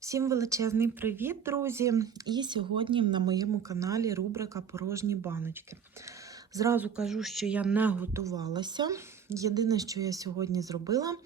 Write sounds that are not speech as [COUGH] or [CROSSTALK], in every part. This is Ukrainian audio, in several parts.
Всім величезний привіт, друзі! І сьогодні на моєму каналі рубрика Порожні баночки. Зразу кажу, що я не готувалася. Єдине, що я сьогодні зробила,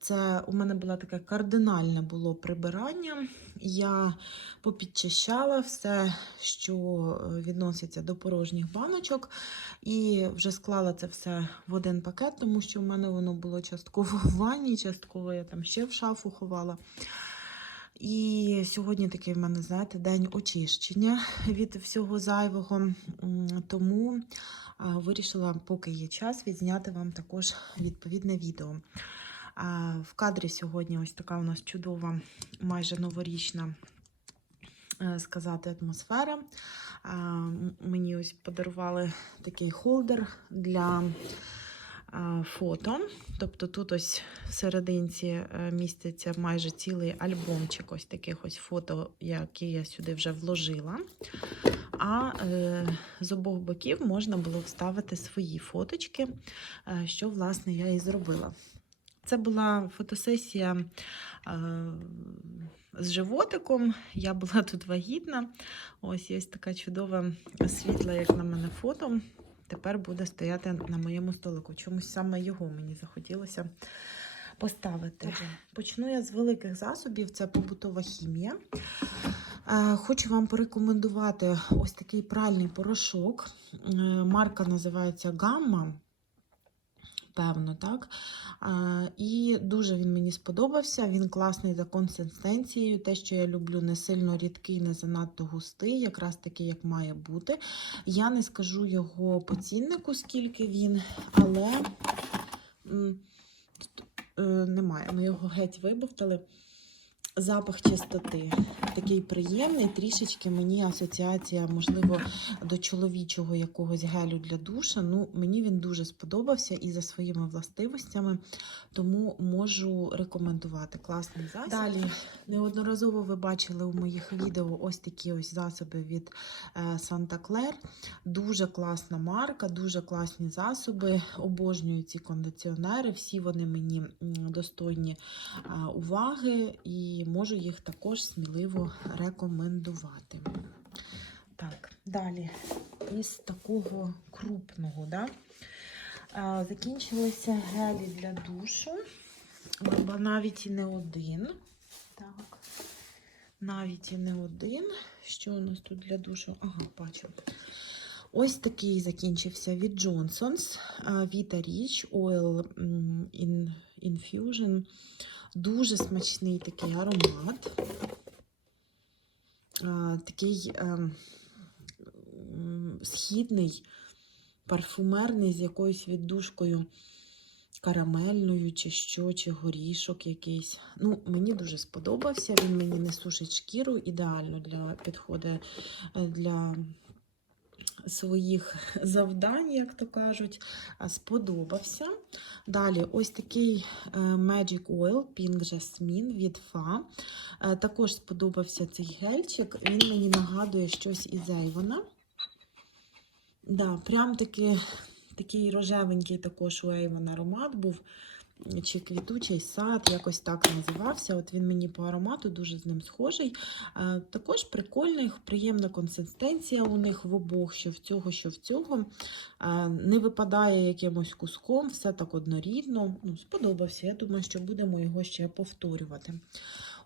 це у мене було таке кардинальне було прибирання. Я попідчищала все, що відноситься до порожніх баночок, і вже склала це все в один пакет, тому що в мене воно було частково в ванні, частково я там ще в шафу ховала. І сьогодні такий в мене, знаєте, день очищення від всього зайвого. Тому вирішила, поки є час, відзняти вам також відповідне відео. В кадрі сьогодні ось така у нас чудова, майже новорічна е, сказати, атмосфера. Мені ось подарували такий холдер для фото. Тобто тут ось в серединці е, міститься майже цілий альбомчик ось таких ось фото, які я сюди вже вложила. А е, з обох боків можна було вставити свої фоточки, е, що, власне, я і зробила. Це була фотосесія з животиком. Я була тут вагітна. Ось є така чудова світла, як на мене фото тепер буде стояти на моєму столику. Чомусь саме його мені захотілося поставити. Почну я з великих засобів, це побутова хімія. Е, Хочу вам порекомендувати ось такий пральний порошок. Е, Марка називається Гамма. Певно, так. І дуже він мені сподобався. Він класний за консистенцією. Те, що я люблю, не сильно рідкий, не занадто густий, якраз такий, як має бути. Я не скажу його по ціннику, скільки він, але е, немає. Ми його геть вибавтали. Запах чистоти. Такий приємний, трішечки мені асоціація, можливо, до чоловічого якогось гелю для душа. Ну, мені він дуже сподобався і за своїми властивостями, тому можу рекомендувати. Класний засіб. Далі неодноразово ви бачили у моїх відео ось такі ось засоби від е, Санта Клер. Дуже класна марка, дуже класні засоби. Обожнюю ці кондиціонери. Всі вони мені достойні уваги і можу їх також сміливо рекомендувати. Так, далі із такого крупного. Да? А, закінчилися гелі для душу, бо навіть і не один. Так, навіть і не один. Що у нас тут для душу? Ага, бачу. Ось такий закінчився від Johnson's Vita Rich Oil Infusion. Дуже смачний такий аромат. Такий ем, східний, парфумерний з якоюсь віддушкою карамельною, чи що, чи горішок якийсь. Ну, мені дуже сподобався. Він мені не сушить шкіру, ідеально для підходить е, для своїх [LAUGHS] завдань, як то кажуть, сподобався. Далі, ось такий е, Magic Oil Pink Jasmine від FA. Е, Також сподобався цей гельчик. Він мені нагадує щось із Avon. Да, прям таки, такий рожевенький також у Avon аромат був. Чи квітучий сад, якось так називався. От він мені по аромату дуже з ним схожий. Е, Також прикольний, приємна консистенція у них в обох, що в цього, що в цього. Е, Не випадає якимось куском, все так однорідно. Ну, Сподобався. Я думаю, що будемо його ще повторювати.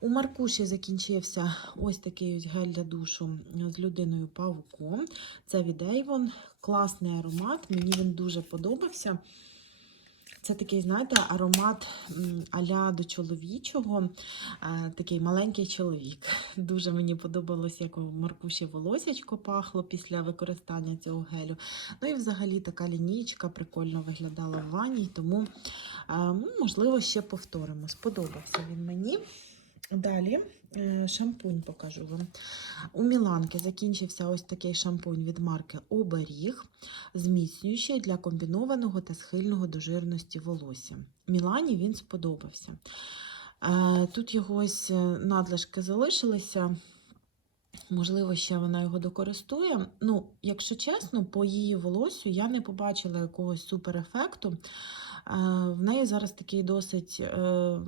У Маркуші закінчився ось такий ось гель для душу з людиною павуком. Це від Avon. Класний аромат. Мені він дуже подобався. Це такий, знаєте, аромат аля до чоловічого, е, такий маленький чоловік. [LAUGHS] Дуже мені подобалось, як у Маркуші волосячко пахло після використання цього гелю. Ну і взагалі така лінійка прикольно виглядала в ванні, тому, е, ну, можливо, ще повторимо. Сподобався він мені. Далі е, шампунь покажу вам. У Міланки закінчився ось такий шампунь від марки Оберіг, зміцнюючий для комбінованого та схильного до жирності волосся. Мілані він сподобався. Е, Тут його ось е, надлишки залишилися. Можливо, ще вона його докористує. Ну, якщо чесно, по її волосю я не побачила якогось суперефекту. В неї зараз такий досить е,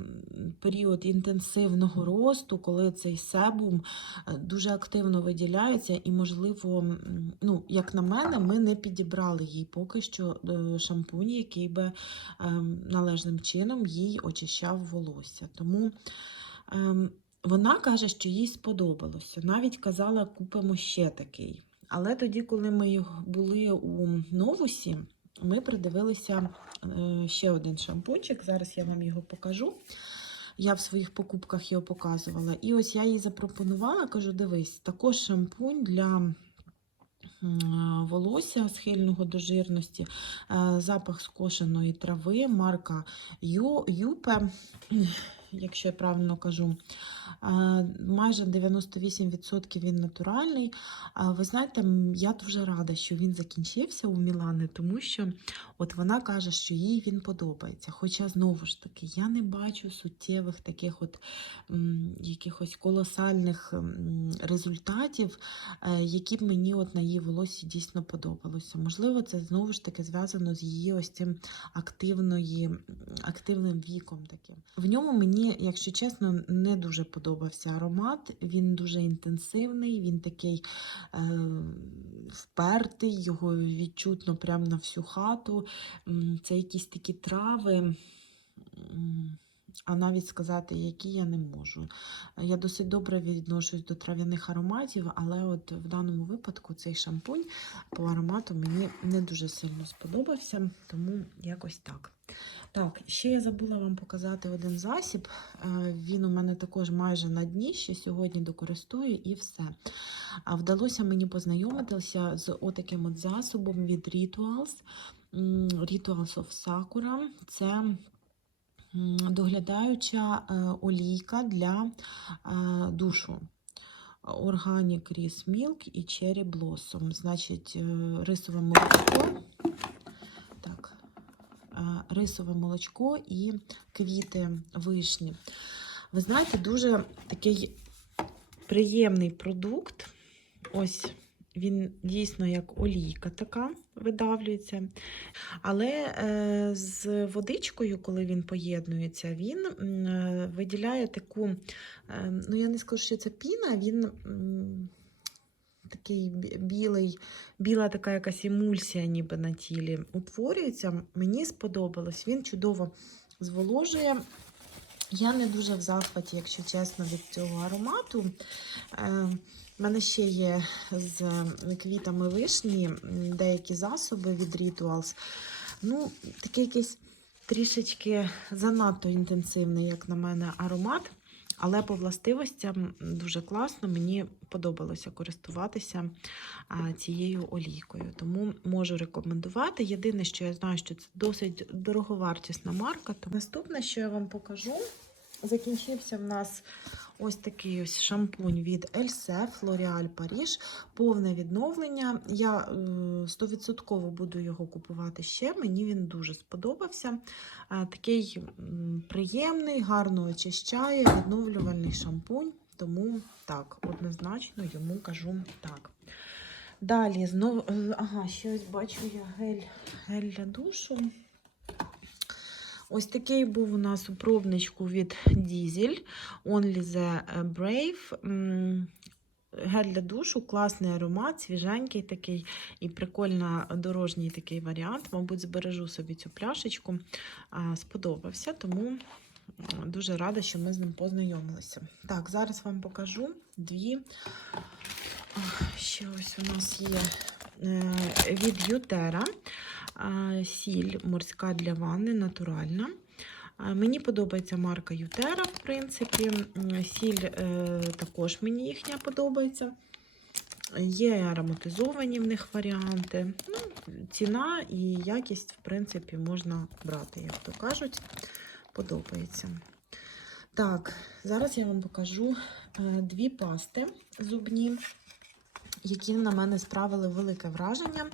період інтенсивного росту, коли цей себум е, дуже активно виділяється, і, можливо, ну, як на мене, ми не підібрали їй поки що е, шампунь, який би ем, належним чином їй очищав волосся. Тому ем, вона каже, що їй сподобалося. Навіть казала, купимо ще такий. Але тоді, коли ми були у новусі, ми придивилися е, ще один шампунчик. Зараз я вам його покажу. Я в своїх покупках його показувала. І ось я їй запропонувала, кажу: дивись, також шампунь для волосся схильного до жирності, е, запах скошеної трави, марка Юпе, якщо я правильно кажу. Майже 98% він натуральний. Ви знаєте, я дуже рада, що він закінчився у Мілани, тому що от вона каже, що їй він подобається. Хоча, знову ж таки, я не бачу суттєвих таких от якихось колосальних результатів, е, які б мені от на її волосі дійсно подобалося. Можливо, це знову ж таки зв'язано з її ось цим активної, активним віком таким. В ньому мені, якщо чесно, не дуже подобався аромат. Він дуже інтенсивний, він такий е, впертий, його відчутно прямо на всю хату. Це якісь такі трави. А навіть сказати, які я не можу. Я досить добре відношусь до трав'яних ароматів, але от в даному випадку цей шампунь по аромату мені не дуже сильно сподобався, тому якось так. Так, ще я забула вам показати один засіб. Е, Він у мене також майже на дні, ще сьогодні докористую і все. А вдалося мені познайомитися з отаким от засобом від Rituals. Rituals of Sakura. Це доглядаюча е, олійка для е, душу. Organic Rice Milk і Cherry Blossom. Значить, е, рисове молоко. Так, рисове молочко і квіти вишні. Ви знаєте, дуже такий приємний продукт. Ось він дійсно як олійка така видавлюється. Але е, з водичкою, коли він поєднується, він е, виділяє таку, е, ну я не скажу, що це піна, він. Такий білий, біла така якась емульсія ніби на тілі утворюється. Мені сподобалось. Він чудово зволожує. Я не дуже в захваті, якщо чесно, від цього аромату. Е, У мене ще є з квітами вишні деякі засоби від Rituals. Ну, такий якийсь трішечки занадто інтенсивний, як на мене, аромат. Але по властивостям дуже класно, мені подобалося користуватися цією олійкою. Тому можу рекомендувати. Єдине, що я знаю, що це досить дороговартісна марка. То наступне, що я вам покажу, закінчився в нас ось такий ось шампунь від Else L'Oréal Paris. Повне відновлення. Я е, 100% буду його купувати ще. Мені він дуже сподобався. Е, Такий приємний, гарно очищає, відновлювальний шампунь. Тому так, однозначно йому кажу так. Далі знову, е, ага, ще ось бачу я гель, гель для душу. Ось такий був у нас у пробничку від Дізель Only the Brave. Гель для душу, класний аромат, свіженький такий і прикольно дорожній такий варіант. Мабуть, збережу собі цю пляшечку. Сподобався, тому дуже рада, що ми з ним познайомилися. Так, зараз вам покажу дві. Ще ось у нас є е, від Ютера. Сіль морська для ванни, натуральна. Мені подобається марка Ютера, в принципі. Сіль е, також мені їхня подобається. Є ароматизовані в них варіанти. Ну, ціна і якість, в принципі, можна брати, як то кажуть. Подобається. Так, зараз я вам покажу е, дві пасти зубні, які на мене справили велике враження.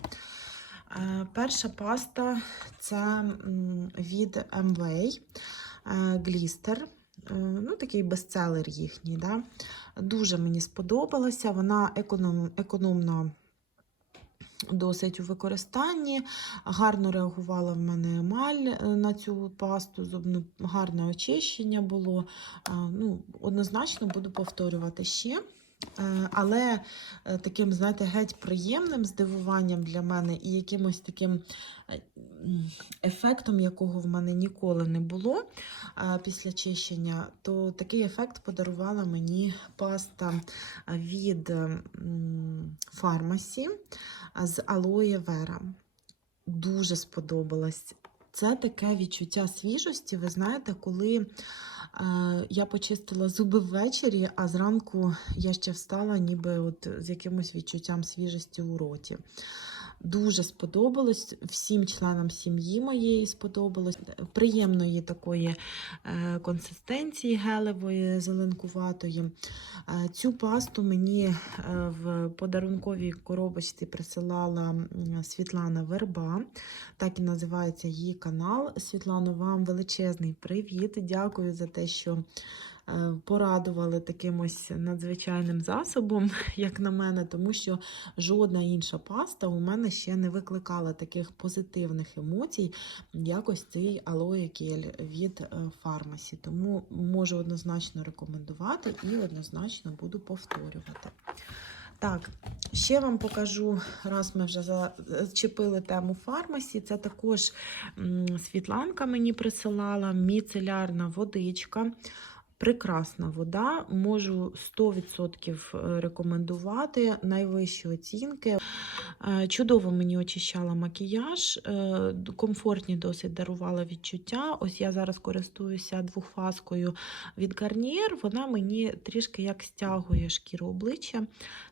Е, Перша паста це від Amway Глістер. Ну, такий бестселер їхній. Да? Дуже мені сподобалася. Вона економ, економно досить у використанні. Гарно реагувала в мене емаль е, на цю пасту, зубну, гарне очищення було. Е, Ну, однозначно буду повторювати ще. Е, Але е, таким, знаєте, геть приємним здивуванням для мене і якимось таким е, ефектом, якого в мене ніколи не було після чищення, то такий ефект подарувала мені паста від фармасі з алоє вера. Дуже сподобалось. Це таке відчуття свіжості. Ви знаєте, коли я почистила зуби ввечері, а зранку я ще встала, ніби от з якимось відчуттям свіжості у роті. Дуже сподобалось всім членам сім'ї моєї сподобалось. Приємної такої е, консистенції гелевої, зеленкуватої. Е, цю пасту мені е, в подарунковій коробочці присилала Світлана Верба. Так і називається її канал. Світлано, вам величезний привіт. Дякую за те, що порадували таким ось надзвичайним засобом, [LAUGHS] як на мене, тому що жодна інша паста у мене ще не викликала таких позитивних емоцій, як ось цей алоє кель від е, фармасі. Тому можу однозначно рекомендувати і однозначно буду повторювати. Так, ще вам покажу, раз ми вже зачепили тему фармасі. Це також Світланка мені присилала міцелярна водичка. Прекрасна вода, можу 100% рекомендувати найвищі оцінки. Е, Чудово мені очищала макіяж, е, комфортні досить дарувала відчуття. Ось я зараз користуюся двохфаскою від Garnier, вона мені трішки як стягує шкіру обличчя.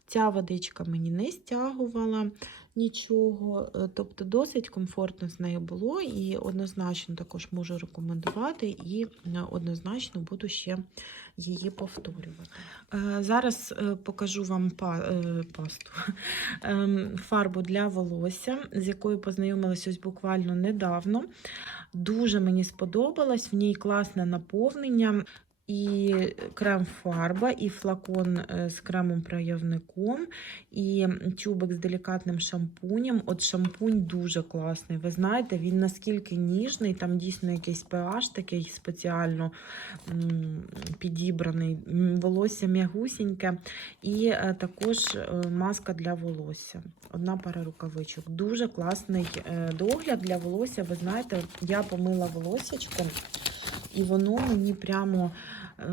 Ця водичка мені не стягувала нічого, е, тобто досить комфортно з нею було і однозначно також можу рекомендувати і е, однозначно буду ще її повторювати. Е, Зараз покажу вам пасту, [LAUGHS] ем, фарбу для волосся, з якою познайомилася ось буквально недавно. Дуже мені сподобалось, в ній класне наповнення. І крем-фарба, і флакон з кремом-проявником, і тюбик з делікатним шампунем. От шампунь дуже класний. Ви знаєте, він наскільки ніжний, там дійсно якийсь pH такий спеціально підібраний, волосся м'ягусіньке. І е, також е, маска для волосся. Одна пара рукавичок. Дуже класний догляд для волосся. Ви знаєте, я помила волоссячко, і воно мені прямо е,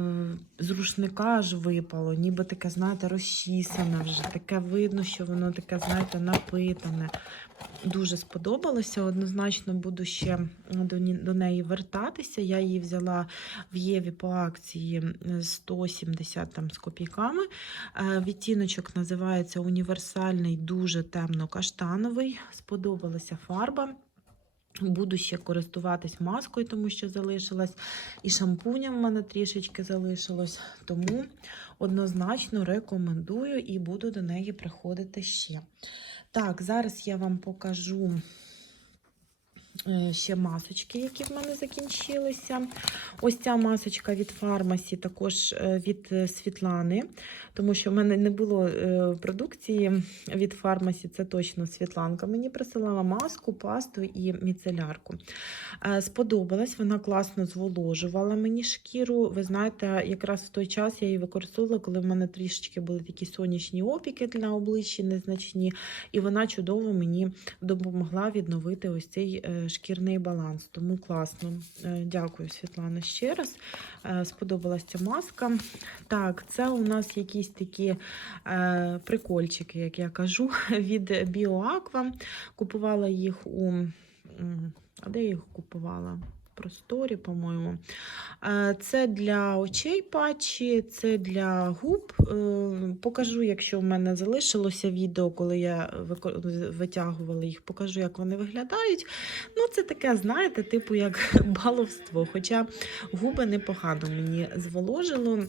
з рушника аж випало, ніби таке, знаєте, розчісане вже. Таке видно, що воно таке, знаєте, напитане. Дуже сподобалося. Однозначно буду ще до, до неї вертатися. Я її взяла в Єві по акції 170 там, з копійками. Е, Відтіночок називається універсальний, дуже темно-каштановий. Сподобалася фарба. Буду ще користуватись маскою, тому що залишилась. І шампунем в мене трішечки залишилось. Тому однозначно рекомендую і буду до неї приходити ще. Так, зараз я вам покажу ще масочки, які в мене закінчилися. Ось ця масочка від фармасі, також е, від е, Світлани, тому що в мене не було е, продукції від фармасі, це точно Світланка. Мені присилала маску, пасту і міцелярку. Е, Сподобалась, вона класно зволожувала мені шкіру. Ви знаєте, якраз в той час я її використовувала, коли в мене трішечки були такі сонячні опіки на обличчі незначні, і вона чудово мені допомогла відновити ось цей е, шкірний баланс. Тому класно. Е, Дякую, Світлана, ще раз. Сподобалася ця маска. Так, це у нас якісь такі е, прикольчики, як я кажу, [LAUGHS] від BioAqua. Купувала їх у. А де я їх купувала? Просторі, по-моєму. Е, Це для очей патчі, це для губ. Е, Покажу, якщо в мене залишилося відео, коли я витягувала їх, покажу, як вони виглядають. Ну, це таке, знаєте, типу як [LAUGHS] баловство. Хоча губи непогано мені зволожило.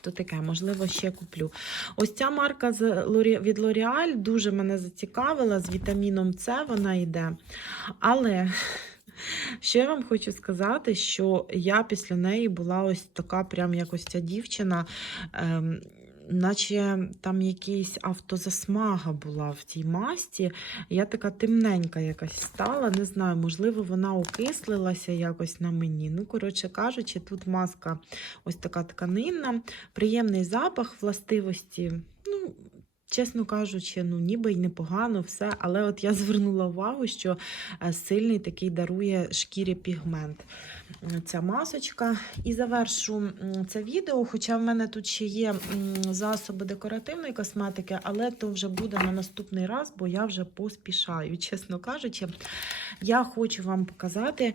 То таке, можливо, ще куплю. Ось ця марка від L'Oreal дуже мене зацікавила. З вітаміном С вона йде. Але що я вам хочу сказати, що я після неї була ось така, прям якось ця дівчина. Ем, наче там якийсь автозасмага була в тій масті. Я така темненька якась стала. Не знаю, можливо, вона окислилася якось на мені. Ну, коротше кажучи, тут маска ось така тканинна, приємний запах, властивості. Ну, Чесно кажучи, ну ніби й непогано все, але от я [LAUGHS] звернула увагу, що е, сильний такий дарує шкірі пігмент. Ця масочка. І завершу це відео, хоча в мене тут ще є засоби декоративної косметики, але то вже буде на наступний раз, бо я вже поспішаю, чесно кажучи. Я хочу вам показати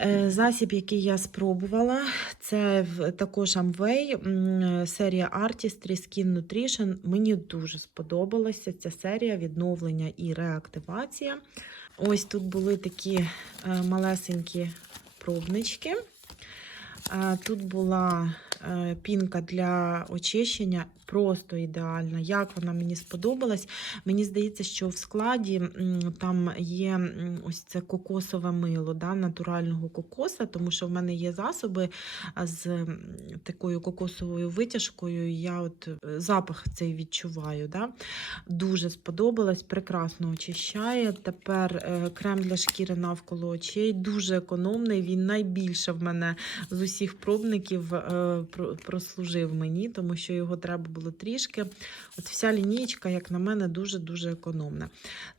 е, засіб, який я спробувала. Це також Amway, серія Artistry Skin Nutrition. Мені дуже сподобалася ця серія відновлення і реактивація. Ось тут були такі е, малесенькі пробнички. Е, Тут була е, пінка для очищення, просто ідеальна. Як вона мені сподобалась. Мені здається, що в складі там є ось це кокосове мило да, натурального кокоса, тому що в мене є засоби з такою кокосовою витяжкою. Я от е, запах цей відчуваю. Да. Дуже сподобалось, прекрасно очищає. Тепер е, крем для шкіри навколо очей. Дуже економний. Він найбільше в мене з усіх пробників е, прослужив мені, тому що його треба було трішки. От вся лінійка, як на мене, дуже-дуже економна.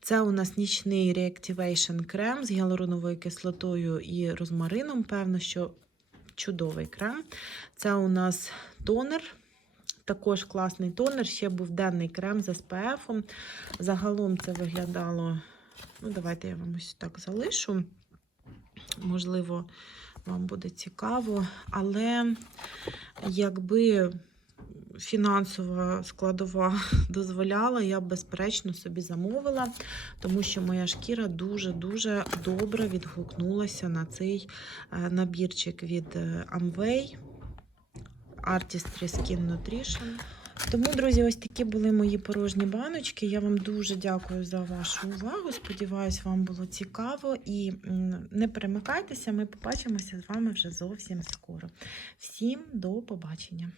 Це у нас нічний Reactivation крем з гіалуроновою кислотою і розмарином. Певно, що чудовий крем. Це у нас тонер. Також класний тонер. Ще був денний крем з SPF. Загалом це виглядало. Ну, давайте я вам ось так залишу. Можливо, вам буде цікаво. Але якби фінансова складова [LAUGHS] дозволяла, я безперечно собі замовила, тому що моя шкіра дуже-дуже добре відгукнулася на цей е, набірчик від е, Amway Artistry Skin Nutrition. Тому, друзі, ось такі були мої порожні баночки. Я вам дуже дякую за вашу увагу. Сподіваюсь, вам було цікаво. І не перемикайтеся, ми побачимося з вами вже зовсім скоро. Всім до побачення!